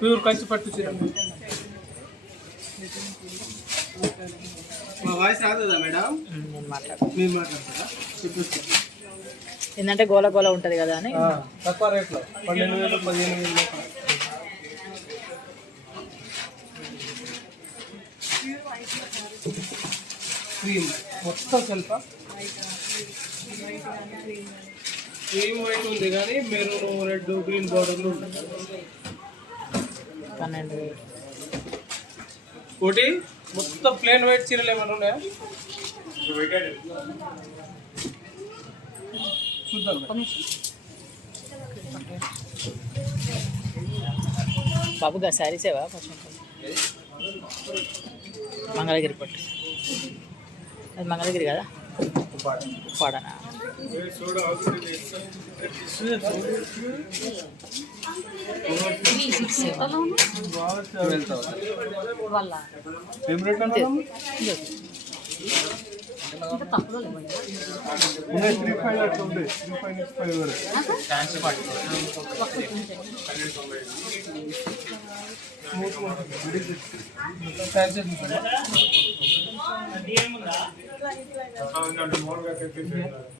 Pure Kanchi పట్టు చీర. మా వాయిస్ రాదా మేడం? నేను మాట్లాడతాను. మీరు మాట్లాడతారా? చూపిస్తాను. ఏంటంటే గోల గోల ఉంటుంది కదా అని తక్కువ రేట్లో 12,000 15,000. క్రీమ్ మొత్తం సెల్ఫా? క్రీమ్ వైట్ ఉంది కానీ మెరూన్ రెడ్ గ్రీన్ బార్డర్లు ఉంటాయి. 12,000. ఒకటి మొత్తం ప్లేన్ వైట్ చీరలు ఏమైనా ఉన్నాయా? చూద్దాం. బాబుగా శారీసేవా కొంచెం మంగళగిరి పట్టు. అది మంగళగిరి కదా, ఉప్పాడనా? ఫ్యాన్సీ